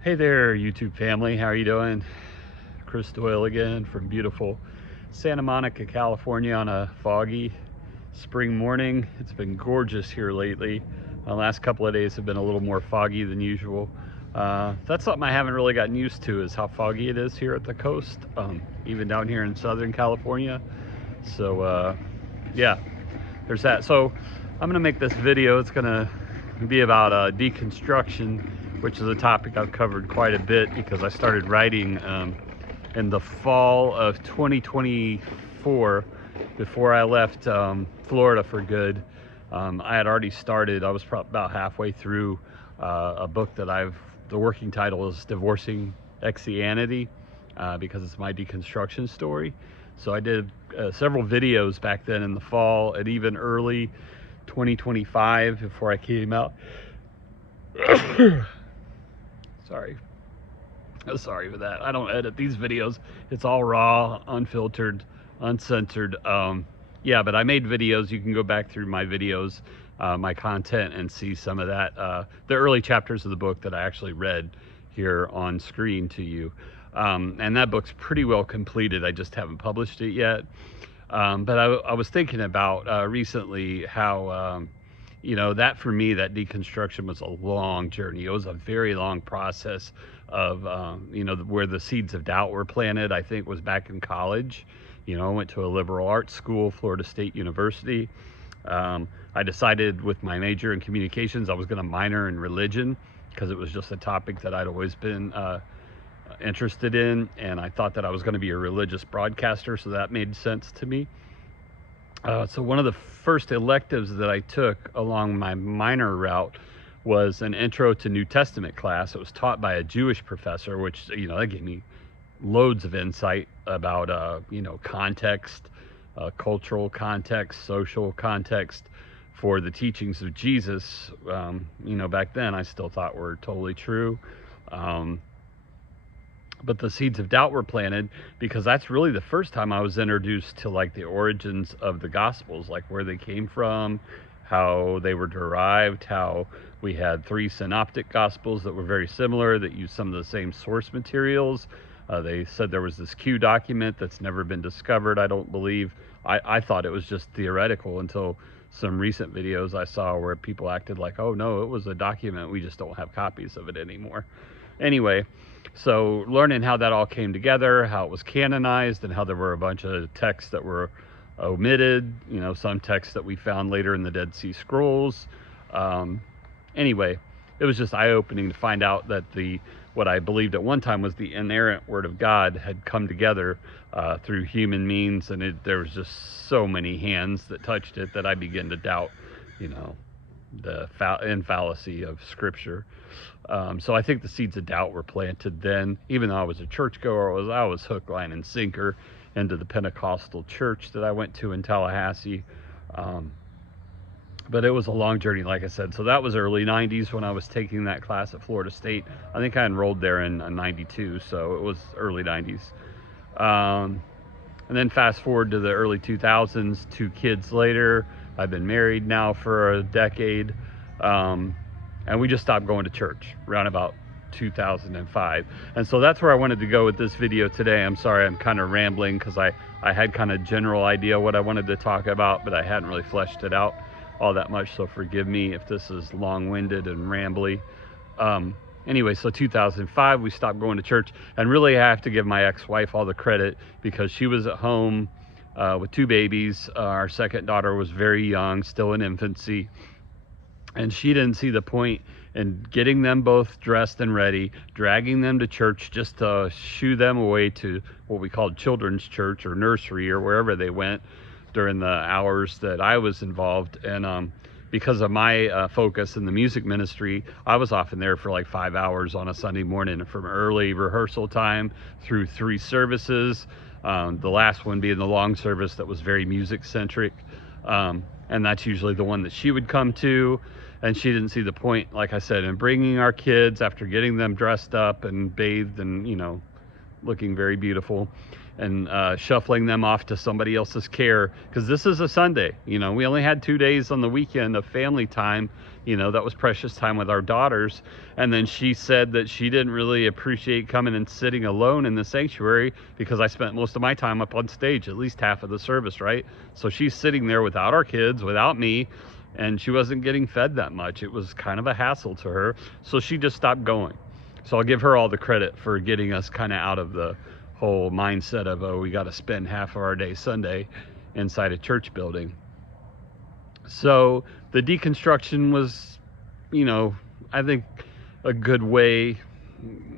Hey there, YouTube family. How are you doing? Chris Doyle again from beautiful Santa Monica, California on a foggy spring morning. It's been gorgeous here lately. The last couple of days have been a little more foggy than usual. That's something I haven't really gotten used to, is how foggy it is here at the coast, even down here in Southern California. So yeah, there's that. So I'm gonna make this video. It's gonna be about deconstruction, which is a topic I've covered quite a bit because I started writing in the fall of 2024, before I left Florida for good. I had already started. I was about halfway through a book that the working title is Divorcing Xianity, because it's my deconstruction story. So I did several videos back then in the fall and even early 2025 before I came out. Sorry for that. I don't edit these videos. It's all raw, unfiltered, uncensored. Yeah, but I made videos. You can go back through my videos, my content, and see some of that, the early chapters of the book that I actually read here on screen to you. And that book's pretty well completed. I just haven't published it yet. But I was thinking about recently how, that for me, that deconstruction was a long journey. It was a very long process of, where the seeds of doubt were planted, I think, was back in college. I went to a liberal arts school, Florida State University. I decided with my major in communications, I was going to minor in religion because it was just a topic that I'd always been interested in, and I thought that I was going to be a religious broadcaster, so that made sense to me. So one of the first electives that I took along my minor route was an Intro to New Testament class. It was taught by a Jewish professor, which, that gave me loads of insight about, context, cultural context, social context for the teachings of Jesus. Back then I still thought were totally true. But the seeds of doubt were planted because that's really the first time I was introduced to like the origins of the Gospels, like where they came from, how they were derived, how we had 3 synoptic Gospels that were very similar, that used some of the same source materials. They said there was this Q document that's never been discovered, I don't believe. I thought it was just theoretical until some recent videos I saw where people acted like, oh no, it was a document, we just don't have copies of it anymore. Anyway, so learning how that all came together, how it was canonized, and how there were a bunch of texts that were omitted, some texts that we found later in the Dead Sea Scrolls. Anyway, it was just eye-opening to find out that what I believed at one time was the inerrant Word of God had come together through human means, and there was just so many hands that touched it that I began to doubt, the infallacy of Scripture. So I think the seeds of doubt were planted then. Even though I was a churchgoer, I was hook, line, and sinker into the Pentecostal church that I went to in Tallahassee. But it was a long journey, like I said. So that was early 90s when I was taking that class at Florida State. I think I enrolled there in 92, so it was early 90s. And then fast forward to the early 2000s, 2 kids later. I've been married now for a decade. And we just stopped going to church around about 2005. And so that's where I wanted to go with this video today. I'm sorry, I'm kind of rambling because I had kind of general idea what I wanted to talk about, but I hadn't really fleshed it out all that much. So forgive me if this is long-winded and rambly. Anyway, so 2005, we stopped going to church. And really, I have to give my ex-wife all the credit because she was at home with 2 babies. Our second daughter was very young, still in infancy. And she didn't see the point in getting them both dressed and ready, dragging them to church just to shoo them away to what we called children's church or nursery or wherever they went during the hours that I was involved. And because of my focus in the music ministry, I was often there for like 5 hours on a Sunday morning, from early rehearsal time through 3 services. The last one being the long service that was very music centric. And that's usually the one that she would come to. And she didn't see the point, like I said, in bringing our kids after getting them dressed up and bathed and, looking very beautiful, and shuffling them off to somebody else's care. Because this is a Sunday. We only had 2 days on the weekend of family time That was precious time with our daughters. And then she said that she didn't really appreciate coming and sitting alone in the sanctuary because I spent most of my time up on stage, at least half of the service, right? So she's sitting there without our kids, without me, and she wasn't getting fed that much. It was kind of a hassle to her. So she just stopped going. So I'll give her all the credit for getting us kind of out of the whole mindset of, oh, we got to spend half of our day Sunday inside a church building. So the deconstruction was, I think a good way,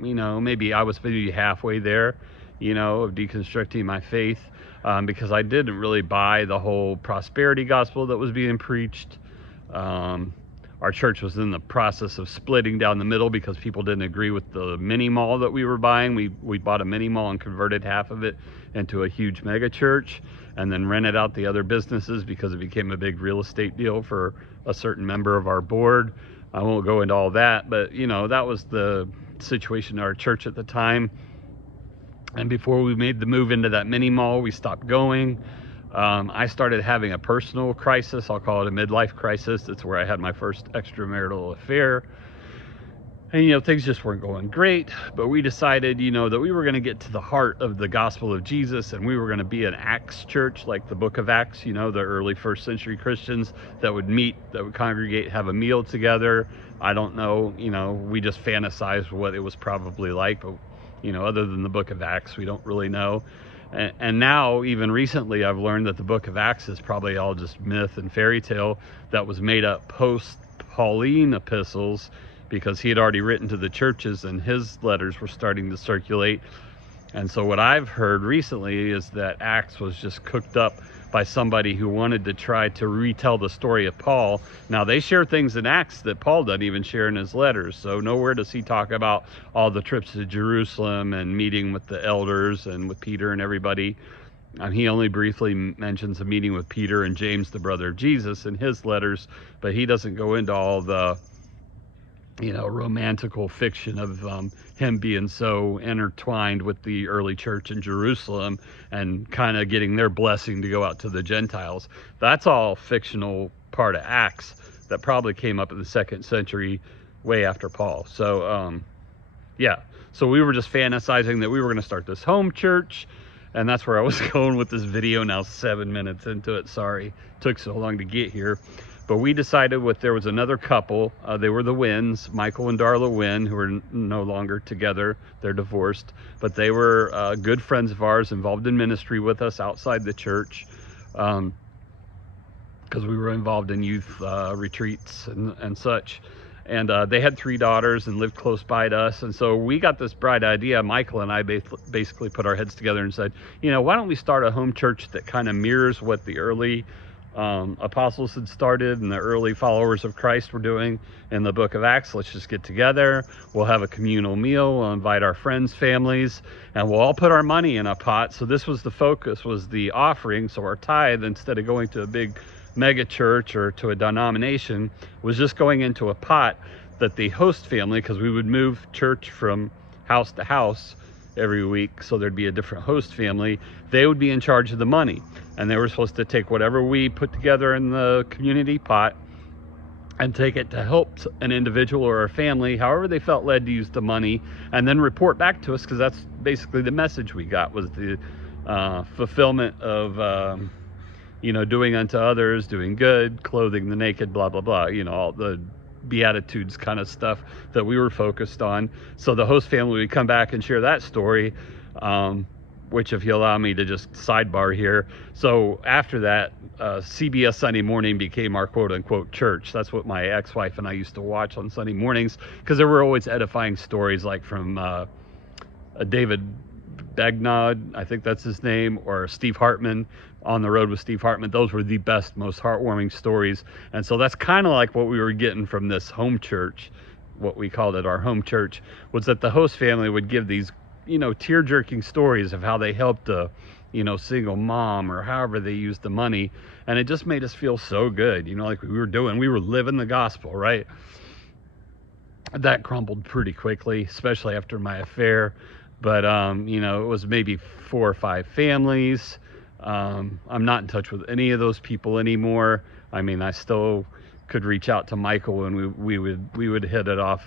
maybe I was maybe halfway there, of deconstructing my faith, because I didn't really buy the whole prosperity gospel that was being preached. Our church was in the process of splitting down the middle because people didn't agree with the mini mall that we were buying. We bought a mini mall and converted half of it into a huge mega church, and then rented out the other businesses because it became a big real estate deal for a certain member of our board. I won't go into all that, but that was the situation in our church at the time. And before we made the move into that mini mall, we stopped going. I started having a personal crisis. I'll call it a midlife crisis. It's where I had my first extramarital affair. And, things just weren't going great. But we decided, that we were going to get to the heart of the gospel of Jesus, and we were going to be an Acts church, like the book of Acts, the early first century Christians that would meet, that would congregate, have a meal together. I don't know, we just fantasized what it was probably like. But, other than the book of Acts, we don't really know. And now, even recently, I've learned that the book of Acts is probably all just myth and fairy tale that was made up post-Pauline epistles, because he had already written to the churches and his letters were starting to circulate. And so what I've heard recently is that Acts was just cooked up by somebody who wanted to try to retell the story of Paul. Now, they share things in Acts that Paul doesn't even share in his letters. So nowhere does he talk about all the trips to Jerusalem and meeting with the elders and with Peter and everybody. He only briefly mentions a meeting with Peter and James, the brother of Jesus, in his letters, but he doesn't go into all the romantical fiction of him being so intertwined with the early church in Jerusalem and kind of getting their blessing to go out to the Gentiles. That's all fictional part of Acts that probably came up in the 2nd century, way after Paul. So, so we were just fantasizing that we were going to start this home church, and that's where I was going with this video. Now 7 minutes into it. Sorry, took so long to get here. But we decided there was another couple, they were the Wynns, Michael and Darla Wynn, who are no longer together. They're divorced, but they were good friends of ours, involved in ministry with us outside the church, because we were involved in youth retreats and such. And they had 3 daughters and lived close by to us. And so we got this bright idea. Michael and I basically put our heads together and said, why don't we start a home church that kind of mirrors what the early apostles had started and the early followers of Christ were doing in the book of Acts. Let's just get together. We'll have a communal meal. We'll invite our friends, families, and we'll all put our money in a pot. So this was the focus, was the offering. So our tithe, instead of going to a big mega church or to a denomination, was just going into a pot that the host family, because we would move church from house to house every week, so there'd be a different host family, they would be in charge of the money, and they were supposed to take whatever we put together in the community pot and take it to help an individual or a family, however they felt led to use the money, and then report back to us, because that's basically the message we got, was the fulfillment of doing unto others, doing good, clothing the naked, blah blah blah, all the Beatitudes kind of stuff that we were focused on. So the host family would come back and share that story, which, if you allow me to just sidebar here, so after that, CBS Sunday Morning became our quote-unquote church. That's what my ex-wife and I used to watch on Sunday mornings, because there were always edifying stories, like from David Bagnod, I think that's his name, or Steve Hartman, On the Road with Steve Hartman. Those were the best, most heartwarming stories. And so that's kind of like what we were getting from this home church, what we called it our home church, was that the host family would give these, tear-jerking stories of how they helped a, single mom, or however they used the money. And it just made us feel so good, like we were living the gospel, right? That crumbled pretty quickly, especially after my affair. But, it was maybe 4 or 5 families. I'm not in touch with any of those people anymore. I mean, I still could reach out to Michael, and we would hit it off.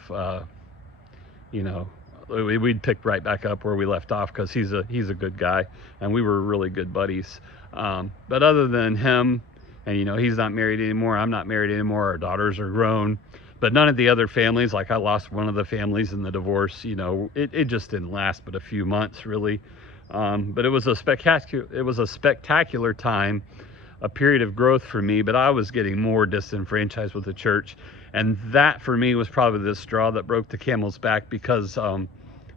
You know, we'd pick right back up where we left off, because he's a good guy, and we were really good buddies. But other than him, and you know, he's not married anymore, I'm not married anymore, our daughters are grown, but none of the other families, like I lost one of the families in the divorce, you know, it just didn't last but a few months, really. But it was a spectacular time, a period of growth for me, but I was getting more disenfranchised with the church. And that for me was probably the straw that broke the camel's back, because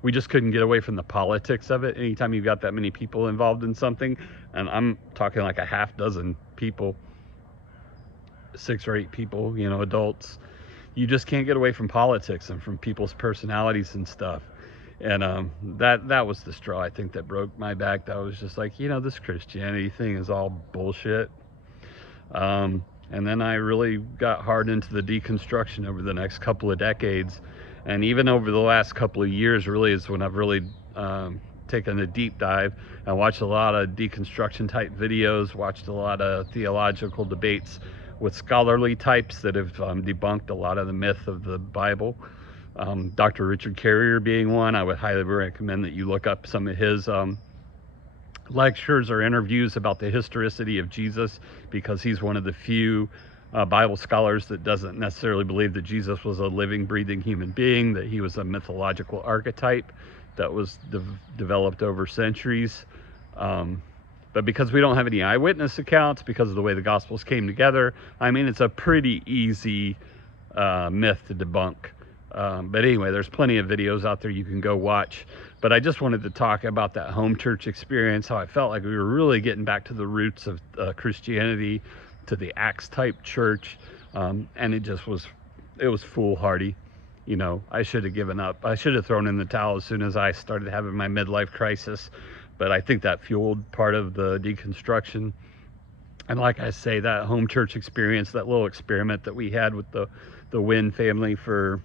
we just couldn't get away from the politics of it. Anytime you've got that many people involved in something, and I'm talking like a half dozen people, 6 or 8 people, you know, adults, you just can't get away from politics and from people's personalities and stuff. And that was the straw, I think, that broke my back. That was just like, you know, this Christianity thing is all bullshit. And then I really got hard into the deconstruction over the next couple of decades. And even over the last couple of years, really, is when I've really taken a deep dive. I watched a lot of deconstruction type videos, watched a lot of theological debates with scholarly types that have debunked a lot of the myth of the Bible. Dr. Richard Carrier being one. I would highly recommend that you look up some of his lectures or interviews about the historicity of Jesus, because he's one of the few Bible scholars that doesn't necessarily believe that Jesus was a living, breathing human being, that he was a mythological archetype that was developed over centuries. But because we don't have any eyewitness accounts, because of the way the Gospels came together, I mean, it's a pretty easy myth to debunk. But anyway, there's plenty of videos out there you can go watch. But I just wanted to talk about that home church experience, how I felt like we were really getting back to the roots of Christianity, to the Acts type church. And it was foolhardy. You know, I should have given up. I should have thrown in the towel as soon as I started having my midlife crisis. But I think that fueled part of the deconstruction. And like I say, that home church experience, that little experiment that we had with the Wynn family for,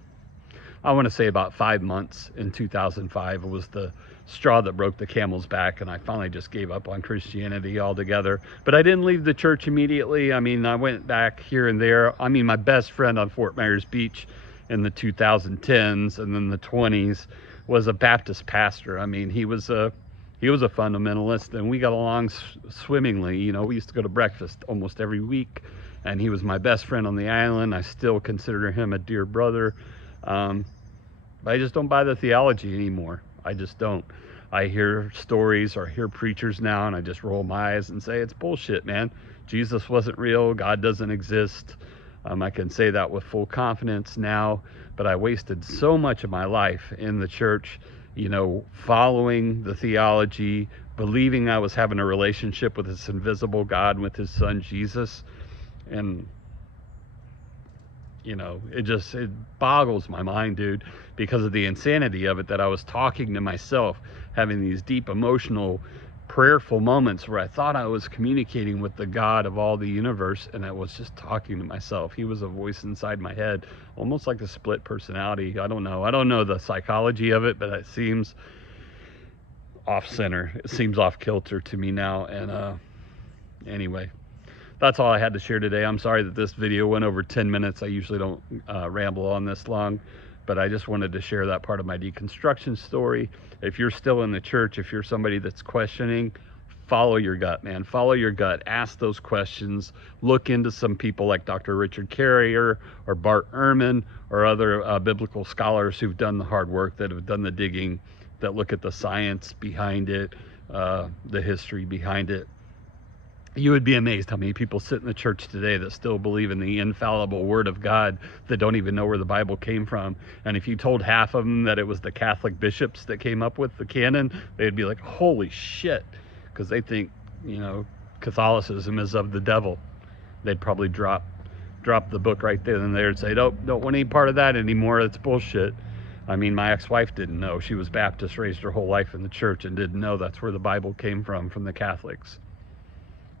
I want to say, about 5 months in 2005, was the straw that broke the camel's back, and I finally just gave up on Christianity altogether. But I didn't leave the church immediately. I mean, I went back here and there. I mean, my best friend on Fort Myers Beach in the 2010s and then the 20s was a Baptist pastor. I mean, he was a fundamentalist, and we got along swimmingly. You know, we used to go to breakfast almost every week, and he was my best friend on the island. I still consider him a dear brother. But I just don't buy the theology anymore. I just don't. I hear stories or hear preachers now, and I just roll my eyes and say, it's bullshit, man. Jesus wasn't real. God doesn't exist. I can say that with full confidence now, but I wasted so much of my life in the church, you know, following the theology, believing I was having a relationship with this invisible God, with his son Jesus. And you know, it boggles my mind, dude, because of the insanity of it, that I was talking to myself, having these deep emotional, prayerful moments where I thought I was communicating with the God of all the universe, and I was just talking to myself. He was a voice inside my head, almost like a split personality. I don't know the psychology of it, but it seems off center. It seems off kilter to me now. And anyway, that's all I had to share today. I'm sorry that this video went over 10 minutes. I usually don't ramble on this long, but I just wanted to share that part of my deconstruction story. If you're still in the church, if you're somebody that's questioning, follow your gut, man. Follow your gut. Ask those questions. Look into some people like Dr. Richard Carrier or Bart Ehrman or other biblical scholars who've done the hard work, that have done the digging, that look at the science behind it, the history behind it. You would be amazed how many people sit in the church today that still believe in the infallible word of God, that don't even know where the Bible came from. And if you told half of them that it was the Catholic bishops that came up with the canon, they'd be like, holy shit, because they think, you know, Catholicism is of the devil. They'd probably drop the book right then and there and say, don't want any part of that anymore. It's bullshit. I mean, my ex-wife didn't know. She was Baptist, raised her whole life in the church, and didn't know that's where the Bible came from the Catholics.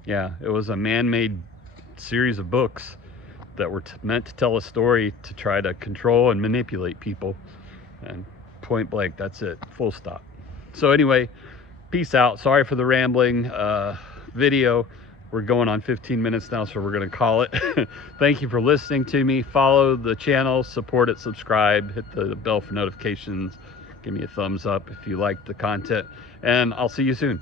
Yeah, it was a man-made series of books that were meant to tell a story to try to control and manipulate people. And point blank, that's it. Full stop. So anyway, peace out. Sorry for the rambling video. We're going on 15 minutes now, so we're going to call it. Thank you for listening to me. Follow the channel, support it, subscribe, hit the bell for notifications. Give me a thumbs up if you like the content, and I'll see you soon.